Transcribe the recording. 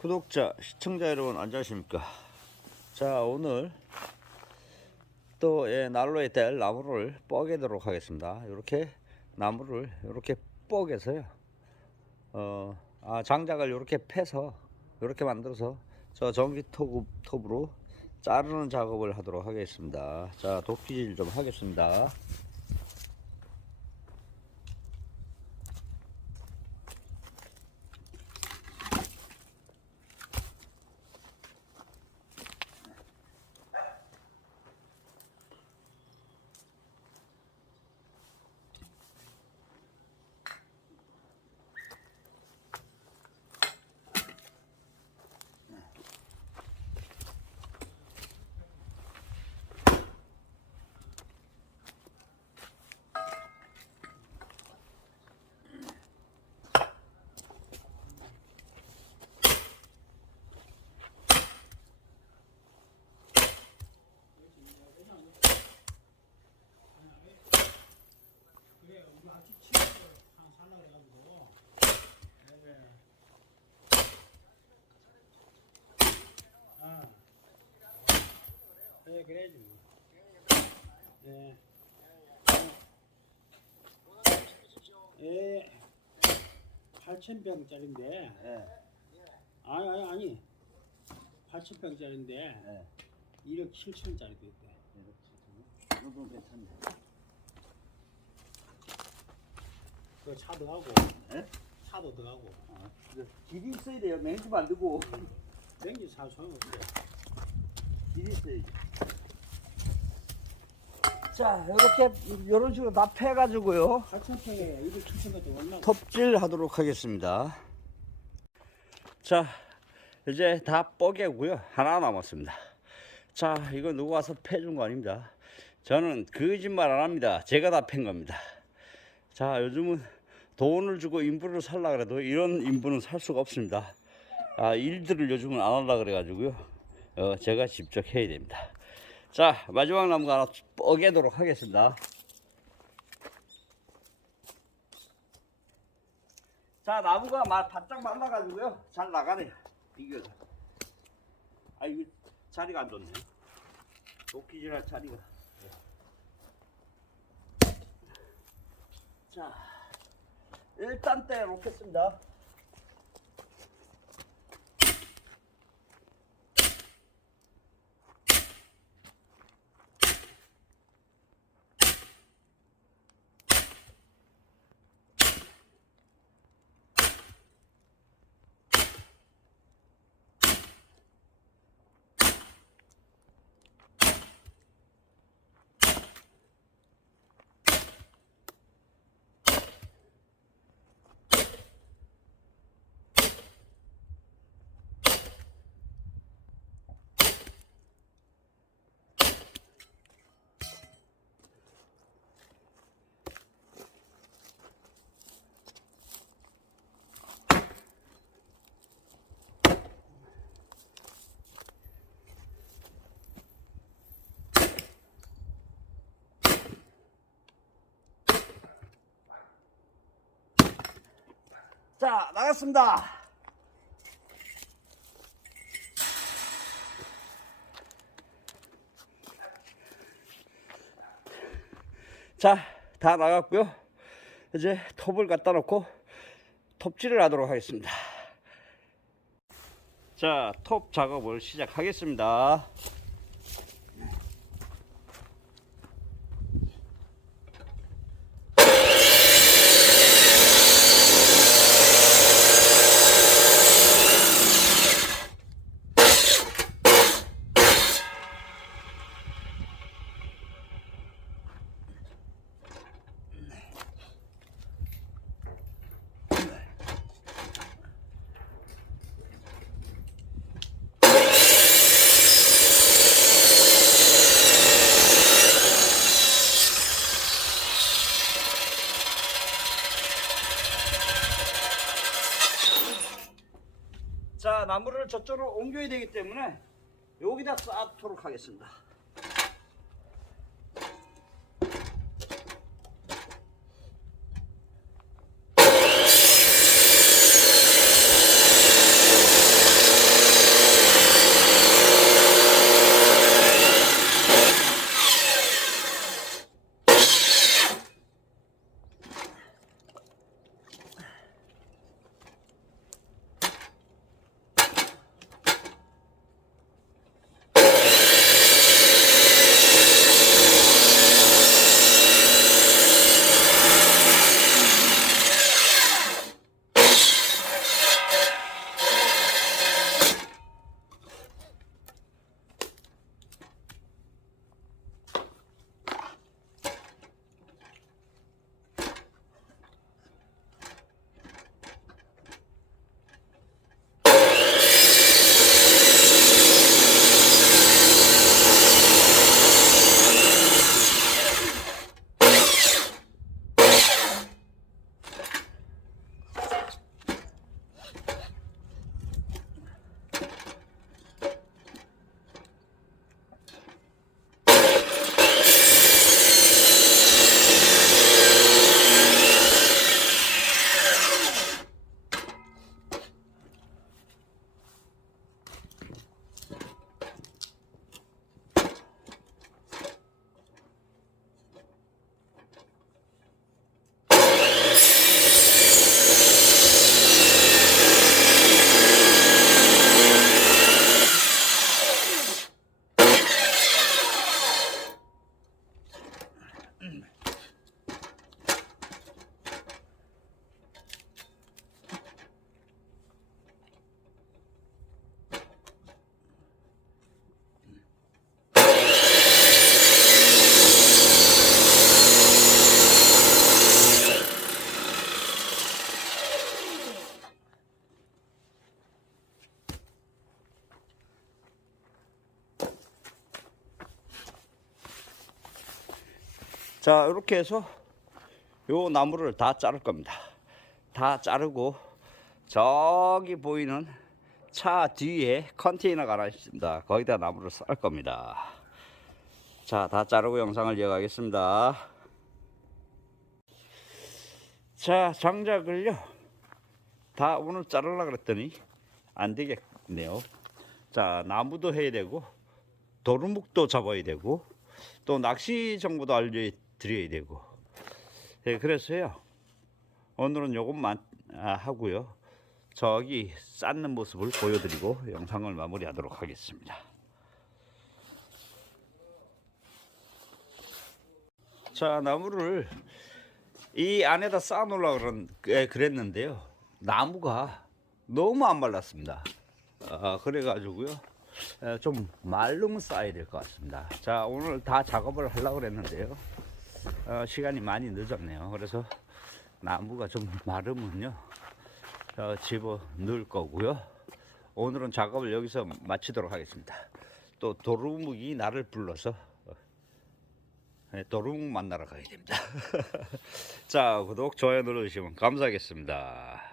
구독자, 시청자 여러분 안녕하십니까. 자, 오늘 또 난로에 뗄 나무를 뻐개도록 하겠습니다. 이렇게 나무를 이렇게 뻐개서요. 장작을 이렇게 패서 이렇게 만들어서 저 전기 톱으로 자르는 작업을 하도록 하겠습니다. 자, 도끼질 좀 하겠습니다. 네, 그래야지. 네. 예. 8,000병짜리인데. 네. 아니. 8,000병짜리인데. 네. 1억 7천짜리도 있대. 이거 괜찮네. 그 차도 하고. 네? 차도 들어가고. 길이 있어야 돼요. 맹주면 안 되고. 맹기 사 소용없어. 길이 있어야지. 자, 이렇게 이런 식으로 다 패가지고요. 8,000평에 1억 7천까지 얼마? 톱질 하도록 하겠습니다. 자, 이제 다 뻐개고요. 하나 남았습니다. 자, 이거 누구 와서 패준 거 아닙니다. 저는 거짓말 안 합니다. 제가 다 팬 겁니다. 자, 요즘은 돈을 주고 인부를 살라 그래도 이런 인부는 살 수가 없습니다. 일들을 요즘은 안 하려 그래가지고요. 제가 직접 해야 됩니다. 자, 마지막 나무가 하나 뻐개도록 하겠습니다. 자, 나무가 바짝 말라가지고요. 잘 나가네요. 비교해서. 이거 자리가 안 좋네. 도끼질할 자리가. 자, 일단 떼 놓겠습니다. 자, 나갔습니다. 자, 다 나갔고요. 이제 톱을 갖다 놓고 톱질을 하도록 하겠습니다. 자, 톱 작업을 시작하겠습니다. 자, 나무를 저쪽으로 옮겨야 되기 때문에 여기다 쌓도록 하겠습니다. 자, 이렇게 해서 요 나무를 다 자를 겁니다. 다 자르고 저기 보이는 차 뒤에 컨테이너가 하나 있습니다. 거기다 나무를 쌀 겁니다. 자, 다 자르고 영상을 이어가겠습니다. 자, 장작을요 다 오늘 자르려고 그랬더니 안 되겠네요. 자, 나무도 해야 되고 도루묵도 잡아야 되고 또 낚시 정보도 알려드려야 되고, 네, 그래서요 오늘은 요것만 하고요 저기 쌓는 모습을 보여드리고 영상을 마무리하도록 하겠습니다. 자, 나무를 이 안에다 쌓아 놓으려고 그랬는데요 나무가 너무 안 말랐습니다. 그래가지고요 좀 마르면 쌓아야 될 것 같습니다. 자, 오늘 다 작업을 하려고 그랬는데요 시간이 많이 늦었네요. 그래서 나무가 좀 마르면요 집어 넣을 거고요. 오늘은 작업을 여기서 마치도록 하겠습니다. 또 도루묵이 나를 불러서 도루묵 만나러 가야 됩니다. 자, 구독, 좋아요 눌러주시면 감사하겠습니다.